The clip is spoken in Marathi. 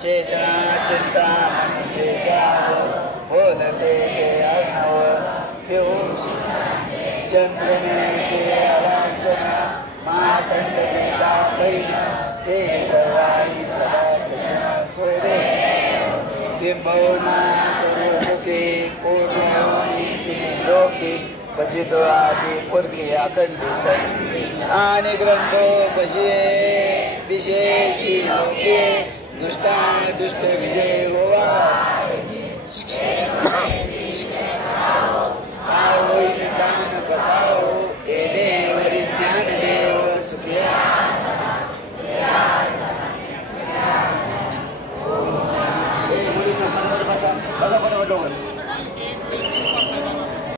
चेतना चिंतामणीचे बोलते ते अर्णव चंद्रमेचे अलांचन मातंडलेला बहीण ते सर्वाई सदा सजन सोयरे बिंबवना सर्व सुखी पूर्णयोनी तिने लोकी भजितो आदि पुरखी अखंडित आणि ग्रंथो भजे विशेषी लोके दुष्टा दुष्ट विजय होवा